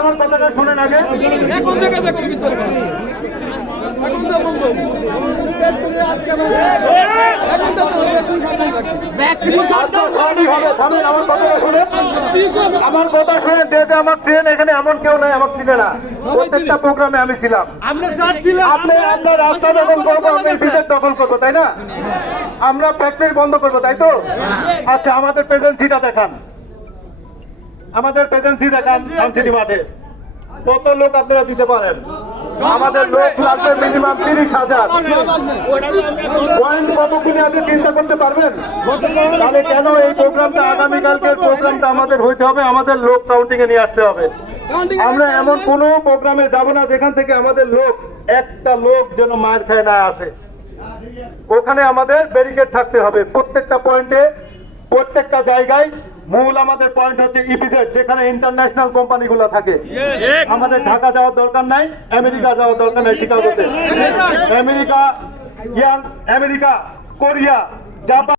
আমার কথাটা শুনেন আগে। আমার কথা শুনে যে যে আমার ট্রেন এখানে এমন কেউ নাই আমার চিনে না। প্রত্যেকটা প্রোগ্রামে আমি ছিলাম। আপনি আমরা রাস্তা দখল করব আপনি সিটের দখল করব তাই না? আমরা ফ্যাক্টরি বন্ধ করব তাই তো? আচ্ছা আমাদের প্রেজেন্সিটা দেখান। আমাদের প্রেজেন্সি দেখান সানসিটি মাঠে কত লোক আপনারা দিতে পারেন? আমাদের লোক লাগবে মিনিমাম তিরিশ হাজার। পয়েন্ট কত কিনে আপনি চিন্তা করতে পারবেন? তাহলে কেন এই প্রোগ্রামটা আগামীকালকের প্রোগ্রামটা আমাদের হইতে হবে? আমাদের লোক কাউন্টিং এ নিয়ে আসতে হবে। আমরা এমন কোনো প্রোগ্রামে যাব না যেখান থেকে আমাদের লোক একটা লোক যেন মার খায় না আসে। ওখানে আমাদের ব্যারিকেড থাকতে হবে। প্রত্যেকটা পয়েন্টে প্রত্যেকটা জায়গায় মূল আমাদের পয়েন্ট হচ্ছে ইপিজেড যেখানে ইন্টারন্যাশনাল কোম্পানিগুলো থাকে। আমাদের ঢাকা যাওয়ার দরকার নাই আমেরিকা যাওয়ার দরকার নাই শিকাগোতে আমেরিকা ইয়াং আমেরিকা কোরিয়া জাপান।